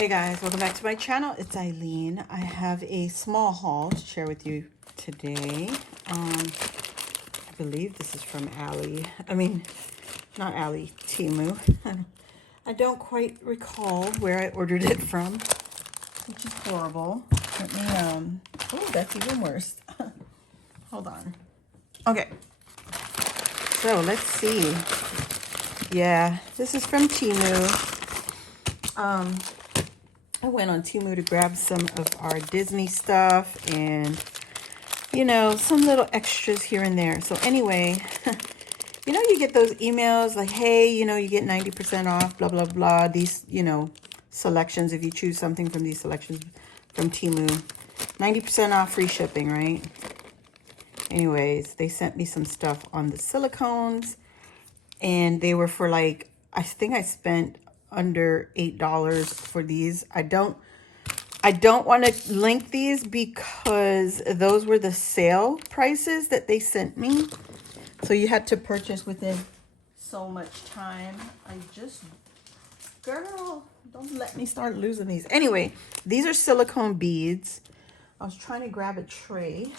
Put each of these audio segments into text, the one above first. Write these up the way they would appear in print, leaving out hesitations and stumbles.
Hey guys, welcome back to my channel. It's Eileen. I have a small haul to share with you today. I believe this is from Temu. I don't quite recall where I ordered it from, which is horrible. Let me, oh, that's even worse. Hold on. Okay, so let's see. Yeah, this is from Temu. I went on Temu to grab some of our Disney stuff and, you know, some little extras here and there. So anyway, you know, you get those emails like, hey, you know, you get 90% off, blah, blah, blah. These, you know, selections, if you choose something from these selections from Temu, 90% off, free shipping, right? Anyways, they sent me some stuff on the silicones and they were for like, I think I spent under $8 for these. I don't want to link these because those were the sale prices that they sent me. So you had to purchase within so much time. Girl, don't let me start losing these. Anyway, these are silicone beads. I was trying to grab a tray.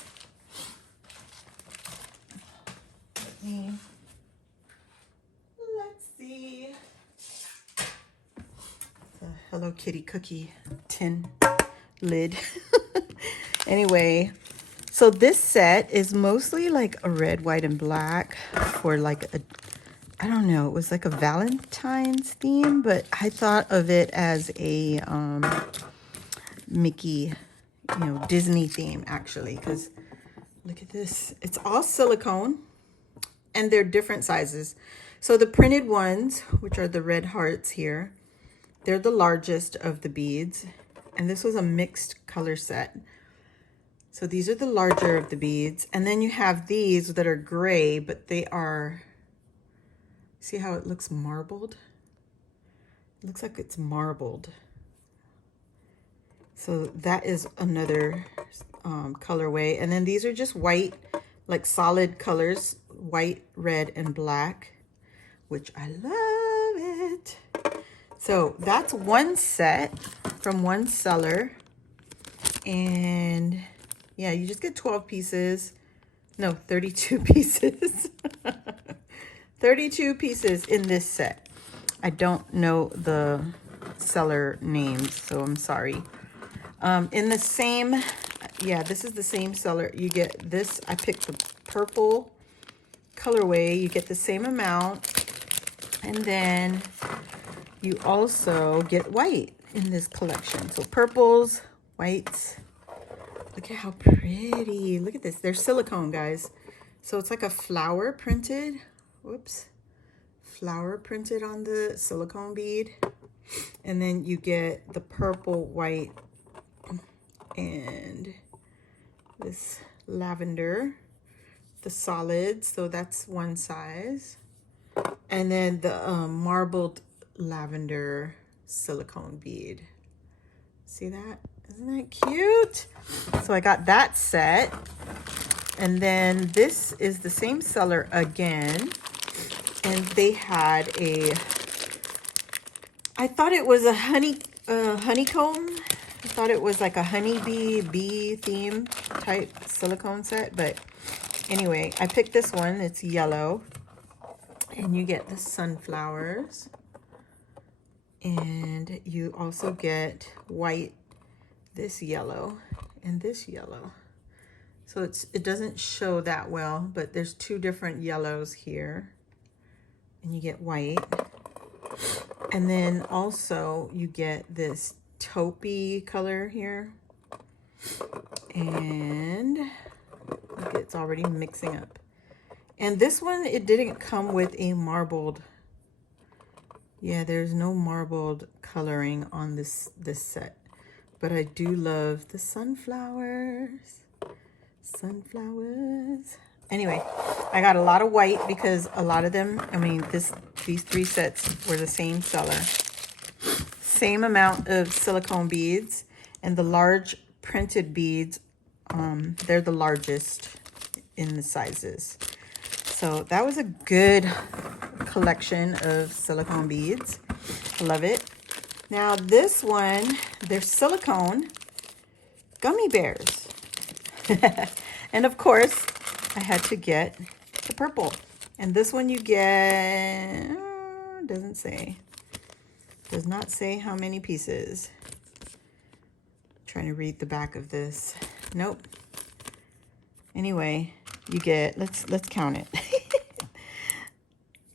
Let's see. The Hello Kitty cookie tin lid. Anyway, so this set is mostly like a red, white, and black for like a, I don't know, it was like a Valentine's theme, but I thought of it as a Mickey, you know, Disney theme actually, because look at this. It's all silicone and they're different sizes. So the printed ones, which are the red hearts here, they're the largest of the beads. And this was a mixed color set. So these are the larger of the beads. And then you have these that are gray, but they are, see how it looks marbled? It looks like it's marbled. So that is another colorway. And then these are just white, like solid colors, white, red, and black, which I love it. So that's one set from one seller. And yeah, you just get 12 pieces. No, 32 pieces. 32 pieces in this set. I don't know the seller names, so I'm sorry. In the same, yeah, this is the same seller. You get this, I picked the purple colorway. You get the same amount. And then you also get white in this collection. So purples, whites. Look at how pretty. Look at this. They're silicone, guys. So it's like a flower printed. Whoops. Flower printed on the silicone bead. And then you get the purple, white, and this lavender. The solids. So that's one size. And then the marbled lavender silicone bead. See that? Isn't that cute? So I got that set. And then this is the same seller again. And they had a, I thought it was a honeycomb. I thought it was like a honeybee bee theme type silicone set. But anyway, I picked this one. It's yellow. And you get the sunflowers. And you also get white, this yellow, and this yellow. So it doesn't show that well, but there's two different yellows here. And you get white. And then also you get this taupey color here. And look, it's already mixing up. And this one, it didn't come with a marbled. Yeah, there's no marbled coloring on this set. But I do love the sunflowers. Sunflowers. Anyway, I got a lot of white because a lot of them, I mean, these three sets were the same seller. Same amount of silicone beads. And the large printed beads, they're the largest in the sizes. So that was a good collection of silicone beads. Love it. Now this one, they're silicone gummy bears. And of course, I had to get the purple. And this one you get, doesn't say. Does not say how many pieces. Trying to read the back of this. Nope. Anyway, you get, let's count it.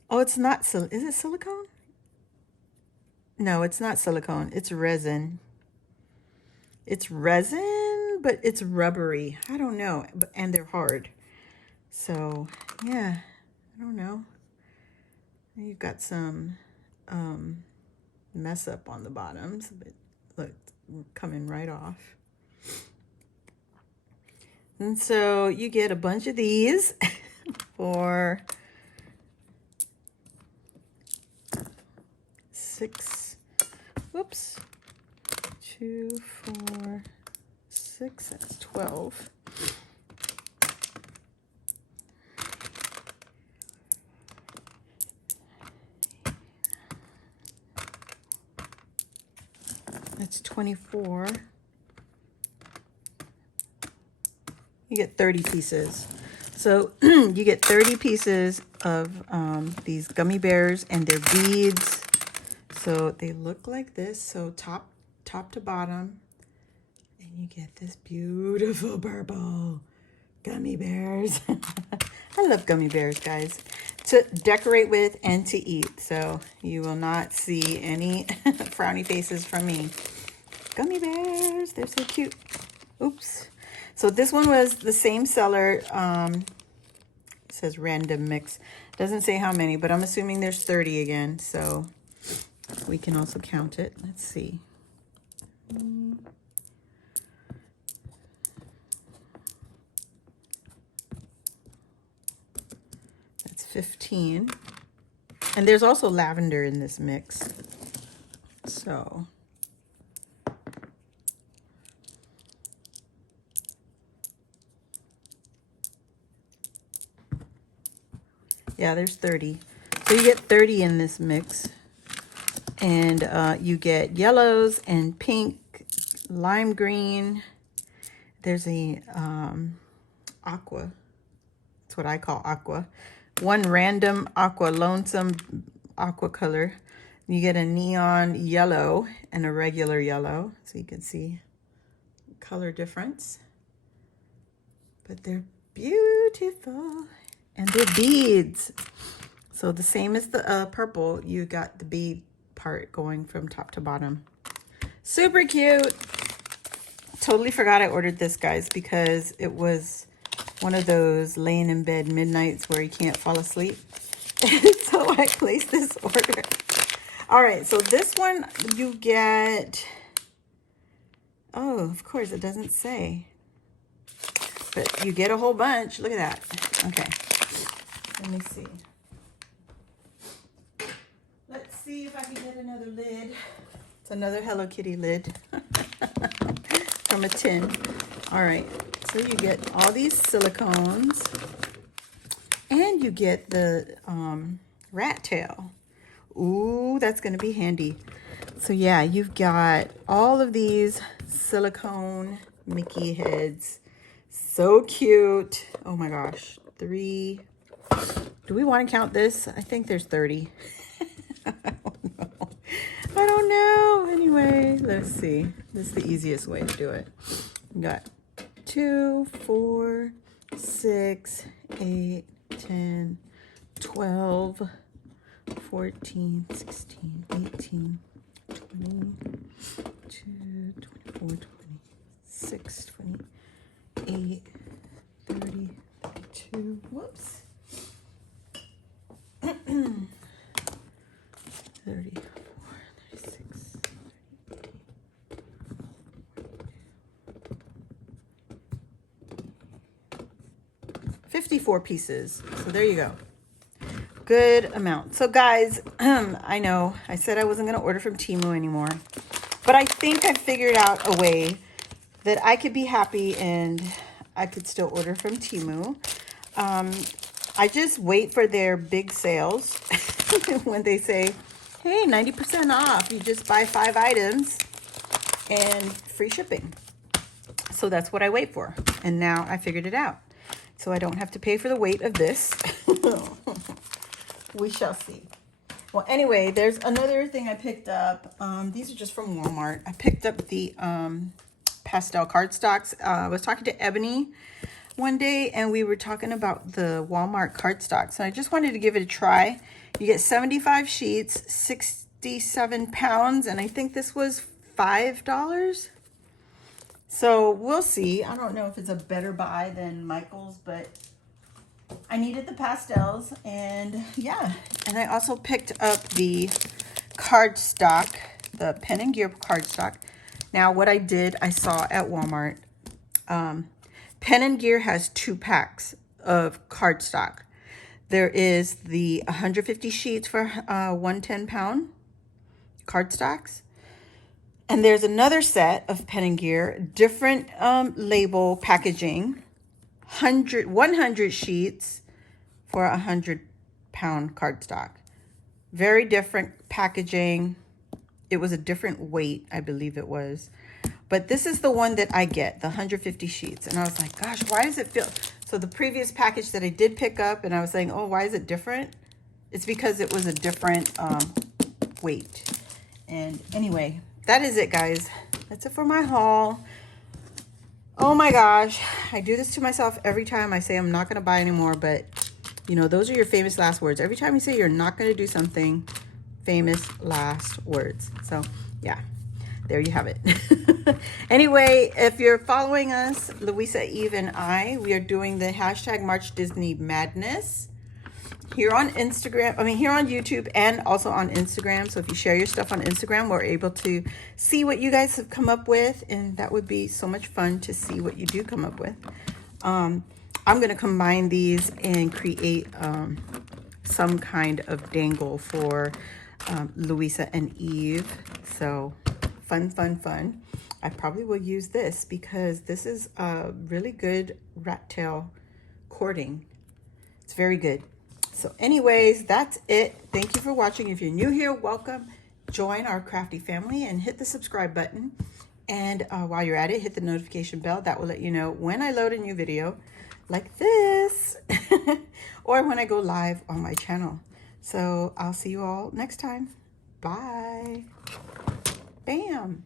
Oh, it's not, is it silicone? No, it's not silicone. It's resin. It's resin, but it's rubbery. I don't know, and they're hard. So, yeah, I don't know. You've got some mess up on the bottoms, but look, coming right off. And so you get a bunch of these for whoops, 2, 4, 6, that's 12. That's 24. You get 30 pieces. So you get 30 pieces of these gummy bears and their beads. So they look like this. So top to bottom. And you get this beautiful purple gummy bears. I love gummy bears, guys. To decorate with and to eat. So you will not see any frowny faces from me. Gummy bears, they're so cute. Oops. So this one was the same seller. It says random mix. Doesn't say how many, but I'm assuming there's 30 again. So we can also count it. Let's see. That's 15. And there's also lavender in this mix. So yeah, there's 30. So you get 30 in this mix. And you get yellows and pink, lime green. There's a aqua. That's what I call aqua. One random aqua, lonesome aqua color. You get a neon yellow and a regular yellow. So you can see color difference. But they're beautiful. And they're beads. So the same as the purple, you got the bead part going from top to bottom. Super cute. Totally forgot I ordered this, guys, because it was one of those laying in bed midnights where you can't fall asleep. So I placed this order. All right, so this one you get, oh, of course it doesn't say, but you get a whole bunch. Look at that. Okay. Let me see. Let's see if I can get another lid. It's another Hello Kitty lid from a tin. All right, so you get all these silicones and you get the rat tail. Ooh, that's gonna be handy. So yeah, you've got all of these silicone Mickey heads. So cute. Oh my gosh, 3. Do we want to count this? I think there's 30. I don't know. Anyway, let's see. This is the easiest way to do it. We got 2, 4, 6, 8, 10, 12, 14, 16, 18, 22, 24, 26, 28, 30, 32. Whoops. 34, 36, 54 pieces. So there you go. Good amount. So guys, I know I said I wasn't going to order from Temu anymore, but I think I figured out a way that I could be happy and I could still order from Temu. I just wait for their big sales when they say, hey, 90% off. You just buy 5 items and free shipping. So that's what I wait for. And now I figured it out. So I don't have to pay for the weight of this. We shall see. Well, anyway, there's another thing I picked up. These are just from Walmart. I picked up the pastel cardstocks. I was talking to Ebony one day, and we were talking about the Walmart cardstocks. And I just wanted to give it a try. You get 75 sheets, 67 pounds, and I think this was $5. So we'll see. I don't know if it's a better buy than Michael's, but I needed the pastels, and yeah. And I also picked up the cardstock, the Pen and Gear cardstock. Now what I did, I saw at Walmart, Pen and Gear has 2 packs of cardstock. There is the 150 sheets for 110-pound cardstocks. And there's another set of Pen and Gear, different label packaging, 100 sheets for 100-pound cardstock. Very different packaging. It was a different weight, I believe it was. But this is the one that I get, the 150 sheets. And I was like, gosh, why does it feel... So the previous package that I did pick up, and I was saying, oh, why is it different? It's because it was a different weight. And anyway, that is it, guys. That's it for my haul. Oh my gosh, I do this to myself every time I say I'm not going to buy anymore, but you know, those are your famous last words. Every time you say you're not going to do something, famous last words. So yeah, there you have it. Anyway, if you're following us, Louisa, Eve, and I, we are doing the hashtag March Disney Madness here on Instagram, here on YouTube, and also on Instagram. So if you share your stuff on Instagram, we're able to see what you guys have come up with, and that would be so much fun to see what you do come up with. I'm going to combine these and create some kind of dangle for Louisa and Eve. So fun, fun, fun. I probably will use this because this is a really good rat tail cording. It's very good. So anyways, that's it. Thank you for watching. If you're new here, welcome. Join our crafty family and hit the subscribe button. And while you're at it, hit the notification bell. That will let you know when I load a new video like this or when I go live on my channel. So I'll see you all next time. Bye. Bam.